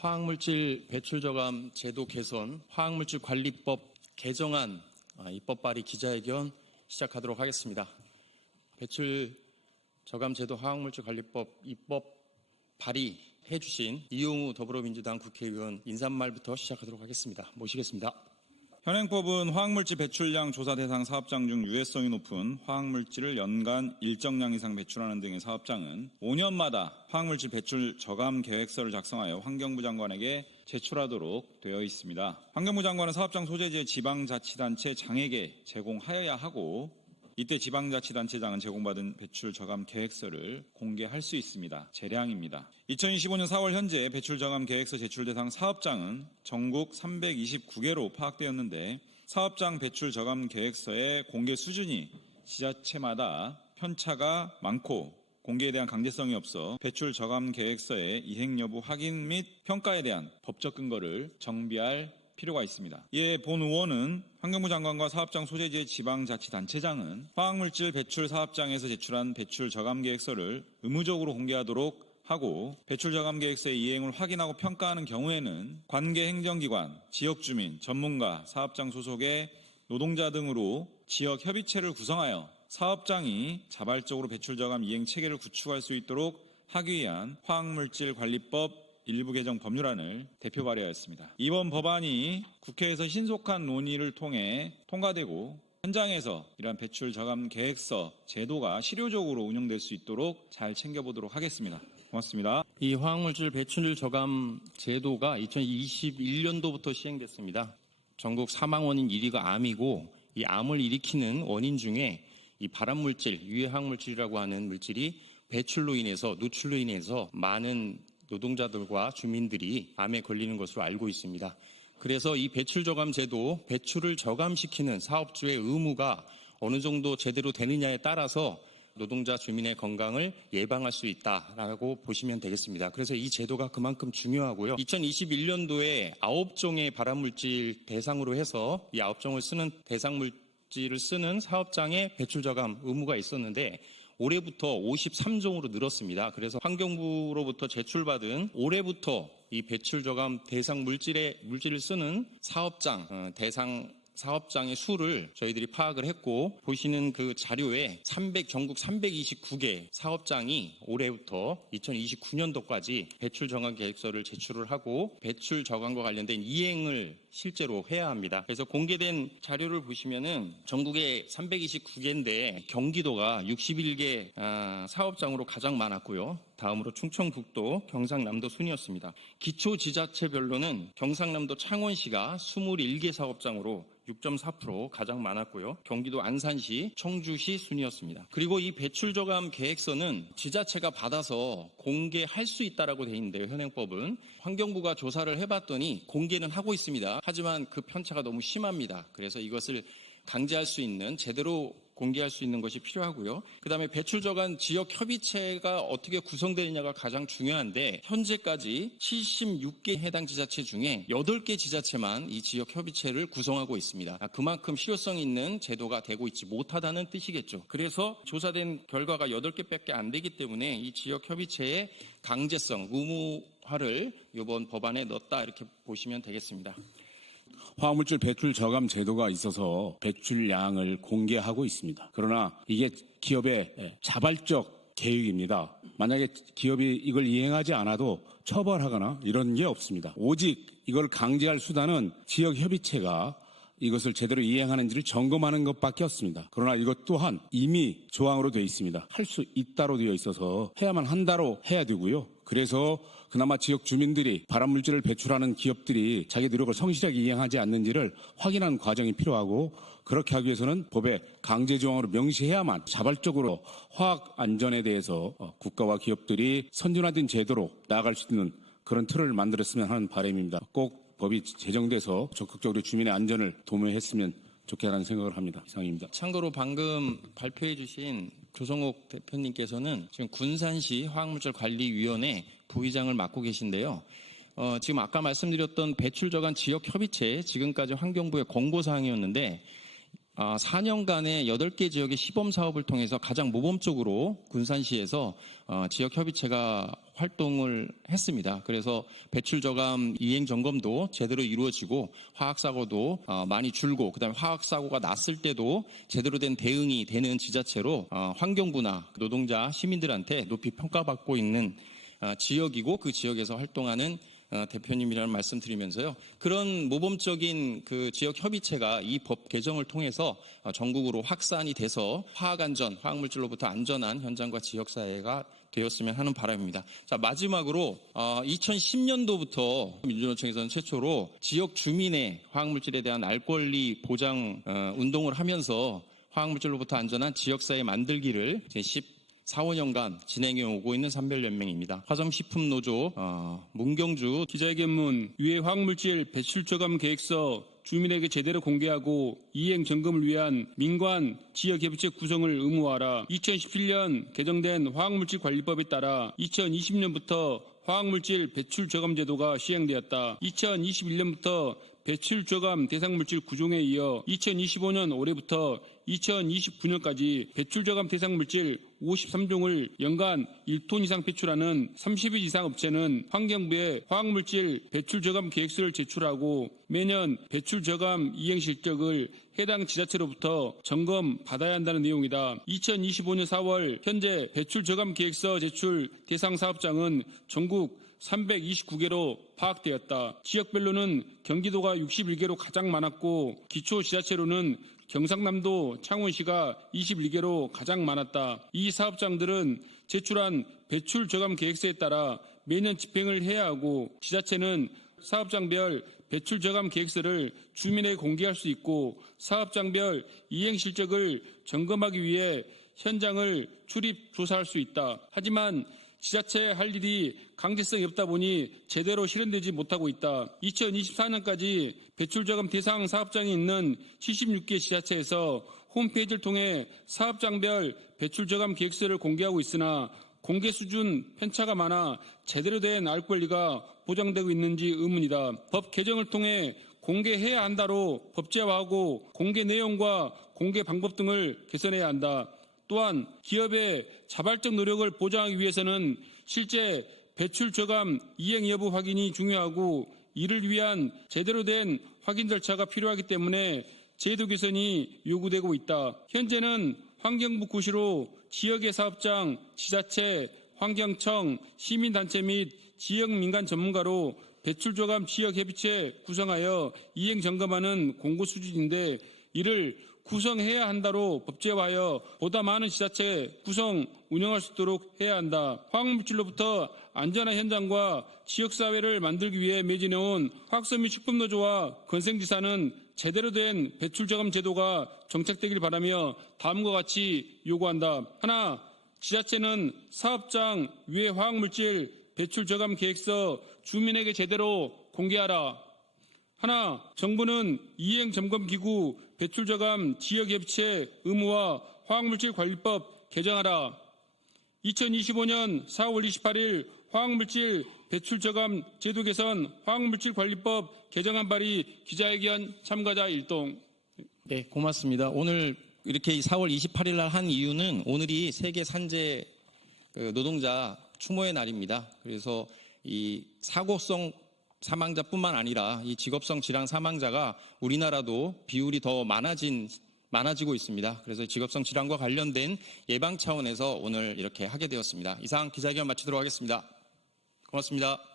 화학물질 배출 저감 제도 개선, 화학물질 관리법 개정안 입법 발의 기자회견 시작하도록 하겠습니다. 배출 저감 제도 화학물질 관리법 입법 발의해 주신 이용우 더불어민주당 국회의원 인사말부터 시작하도록 하겠습니다. 모시겠습니다. 현행법은 화학물질 배출량 조사 대상 사업장 중 유해성이 높은 화학물질을 연간 일정량 이상 배출하는 등의 사업장은 5년마다 화학물질 배출 저감 계획서를 작성하여 환경부 장관에게 제출하도록 되어 있습니다. 환경부 장관은 사업장 소재지의 지방자치단체 장에게 제공하여야 하고, 이때 지방자치단체장은 제공받은 배출 저감 계획서를 공개할 수 있습니다. 재량입니다. 2025년 4월 현재 배출 저감 계획서 제출 대상 사업장은 전국 329개로 파악되었는데, 사업장 배출 저감 계획서의 공개 수준이 지자체마다 편차가 많고 공개에 대한 강제성이 없어 배출 저감 계획서의 이행 여부 확인 및 평가에 대한 법적 근거를 정비할 필요가 있습니다. 이에 본 의원은 환경부 장관과 사업장 소재지의 지방자치단체장은 화학물질 배출 사업장에서 제출한 배출 저감 계획서를 의무적으로 공개하도록 하고, 배출 저감 계획서의 이행을 확인하고 평가하는 경우에는 관계 행정기관, 지역주민, 전문가, 사업장 소속의 노동자 등으로 지역 협의체를 구성하여 사업장이 자발적으로 배출 저감 이행 체계를 구축할 수 있도록 하기 위한 화학물질 관리법 일부 개정 법률안을 대표 발의하였습니다. 이번 법안이 국회에서 신속한 논의를 통해 통과되고 현장에서 이러한 배출 저감 계획서 제도가 실효적으로 운영될 수 있도록 잘 챙겨보도록 하겠습니다. 고맙습니다. 이 화학물질 배출 저감 제도가 2021년도부터 시행됐습니다. 전국 사망 원인 1위가 암이고, 이 암을 일으키는 원인 중에 이 발암물질, 유해화학물질이라고 하는 물질이 배출로 인해서, 누출로 인해서 많은 노동자들과 주민들이 암에 걸리는 것으로 알고 있습니다. 그래서 이 배출 저감 제도, 배출을 저감시키는 사업주의 의무가 어느 정도 제대로 되느냐에 따라서 노동자 주민의 건강을 예방할 수 있다라고 보시면 되겠습니다. 그래서 이 제도가 그만큼 중요하고요. 2021년도에 9종의 발암물질 대상으로 해서 이 9종을 쓰는 대상물질을 쓰는 사업장에 배출 저감 의무가 있었는데, 올해부터 53종으로 늘었습니다. 그래서 환경부로부터 제출받은 올해부터 이 배출 저감 대상 물질을 쓰는 사업장, 대상 사업장의 수를 저희들이 파악을 했고, 보시는 그 자료에 전국 329개 사업장이 올해부터 2029년도까지 배출 저감 계획서를 제출을 하고 배출 저감과 관련된 이행을 실제로 해야 합니다. 그래서 공개된 자료를 보시면은 전국에 329개인데 경기도가 61개 사업장으로 가장 많았고요. 다음으로 충청북도, 경상남도 순이었습니다. 기초지자체별로는 경상남도 창원시가 21개 사업장으로 6.4% 가장 많았고요. 경기도 안산시, 청주시 순이었습니다. 그리고 이 배출 저감 계획서는 지자체가 받아서 공개할 수 있다라고 되어 있는데요. 현행법은 환경부가 조사를 해봤더니 공개는 하고 있습니다. 하지만 그 편차가 너무 심합니다. 그래서 이것을 강제할 수 있는, 제대로 공개할 수 있는 것이 필요하고요. 그다음에 배출 저감 지역 협의체가 어떻게 구성되느냐가 가장 중요한데, 현재까지 76개 해당 지자체 중에 8개 지자체만 이 지역 협의체를 구성하고 있습니다. 그만큼 실효성 있는 제도가 되고 있지 못하다는 뜻이겠죠. 그래서 조사된 결과가 8개밖에 안 되기 때문에 이 지역 협의체의 강제성, 의무화를 이번 법안에 넣었다, 이렇게 보시면 되겠습니다. 화학물질 배출 저감 제도가 있어서 배출량을 공개하고 있습니다. 그러나 이게 기업의 자발적 계획입니다. 만약에 기업이 이걸 이행하지 않아도 처벌하거나 이런 게 없습니다. 오직 이걸 강제할 수단은 지역협의체가 이것을 제대로 이행하는지를 점검하는 것밖에 없습니다. 그러나 이것 또한 이미 조항으로 되어 있습니다. 할 수 있다로 되어 있어서 해야만 한다로 해야 되고요. 그래서 그나마 지역 주민들이 발암물질을 배출하는 기업들이 자기 노력을 성실하게 이행하지 않는지를 확인하는 과정이 필요하고, 그렇게 하기 위해서는 법에 강제 조항으로 명시해야만 자발적으로 화학 안전에 대해서 국가와 기업들이 선진화된 제도로 나아갈 수 있는 그런 틀을 만들었으면 하는 바람입니다. 꼭 법이 제정돼서 적극적으로 주민의 안전을 도모했으면 좋겠다는 생각을 합니다. 이상입니다. 참고로 방금 발표해 주신 조성옥 대표님께서는 지금 군산시 화학물질관리위원회 부의장을 맡고 계신데요. 지금 아까 말씀드렸던 배출 저감 지역협의체, 지금까지 환경부의 권고사항이었는데 4년간의 8개 지역의 시범 사업을 통해서 가장 모범적으로 군산시에서 지역협의체가 활동을 했습니다. 그래서 배출 저감 이행 점검도 제대로 이루어지고 화학사고도 많이 줄고 그다음에 화학사고가 났을 때도 제대로 된 대응이 되는 지자체로 환경부나 노동자, 시민들한테 높이 평가받고 있는 지역이고 그 지역에서 활동하는 대표님이라는 말씀 드리면서요. 그런 모범적인 그 지역 협의체가 이 법 개정을 통해서 전국으로 확산이 돼서 화학안전, 화학물질로부터 안전한 현장과 지역사회가 되었으면 하는 바람입니다. 자, 마지막으로 2010년도부터 민주노총에서는 최초로 지역 주민의 화학물질에 대한 알 권리 보장 운동을 하면서 화학물질로부터 안전한 지역사회 만들기를 제14, 5년간 진행해 오고 있는 산별연맹입니다. 화성식품노조 문경주 기자회견문 유해 화학물질 배출 저감 계획서 주민에게 제대로 공개하고 이행 점검을 위한 민관 지역협의체 구성을 의무화하라. 2017년 개정된 화학물질관리법에 따라 2020년부터 화학물질 배출 저감 제도가 시행되었다. 2021년부터 배출 저감 대상물질 구종에 이어 2025년 올해부터 2029년까지 배출 저감 대상물질 53종을 연간 1톤 이상 배출하는 30일 이상 업체는 환경부에 화학물질 배출 저감 계획서를 제출하고 매년 배출 저감 이행 실적을 해당 지자체로부터 점검 받아야 한다는 내용이다. 2025년 4월 현재 배출 저감 계획서 제출 대상 사업장은 전국 329개로 파악되었다. 지역별로는 경기도가 61개로 가장 많았고 기초지자체로는 경상남도 창원시가 21개로 가장 많았다. 이 사업장들은 제출한 배출 저감 계획서에 따라 매년 집행을 해야 하고 지자체는 사업장별 배출 저감 계획서를 주민에게 공개할 수 있고 사업장별 이행 실적을 점검하기 위해 현장을 출입 조사할 수 있다. 하지만 지자체에 할 일이 강제성이 없다 보니 제대로 실현되지 못하고 있다. 2024년까지 배출저감 대상 사업장이 있는 76개 지자체에서 홈페이지를 통해 사업장별 배출저감 계획서를 공개하고 있으나 공개 수준 편차가 많아 제대로 된 알 권리가 보장되고 있는지 의문이다. 법 개정을 통해 공개해야 한다로 법제화하고 공개 내용과 공개 방법 등을 개선해야 한다. 또한 기업의 자발적 노력을 보장하기 위해서는 실제 배출 저감 이행 여부 확인이 중요하고 이를 위한 제대로 된 확인 절차가 필요하기 때문에 제도 개선이 요구되고 있다. 현재는 환경부 구시로 지역의 사업장, 지자체, 환경청, 시민단체 및 지역 민간 전문가로 배출 저감 지역협의체 구성하여 이행 점검하는 공고 수준인데 이를 구성해야 한다로 법제화하여 보다 많은 지자체 구성 운영할 수 있도록 해야 한다. 화학물질로부터 안전한 현장과 지역사회를 만들기 위해 매진해온 화학섬유 식품노조와 건생지사는 제대로 된 배출저감 제도가 정착되길 바라며 다음과 같이 요구한다. 하나, 지자체는 사업장 유해 화학물질 배출저감 계획서 주민에게 제대로 공개하라. 하나, 정부는 이행점검기구 배출저감 지역협의체 의무화 화학물질관리법 개정하라. 2025년 4월 28일 화학물질 배출저감 제도 개선 화학물질관리법 개정안 발의 기자회견 참가자 일동. 네, 고맙습니다. 오늘 이렇게 4월 28일 날 한 이유는 오늘이 세계 산재 노동자 추모의 날입니다. 그래서 이 사고성 사망자뿐만 아니라 이 직업성 질환 사망자가 우리나라도 비율이 더 많아지고 있습니다. 그래서 직업성 질환과 관련된 예방 차원에서 오늘 이렇게 하게 되었습니다. 이상 기자회견 마치도록 하겠습니다. 고맙습니다.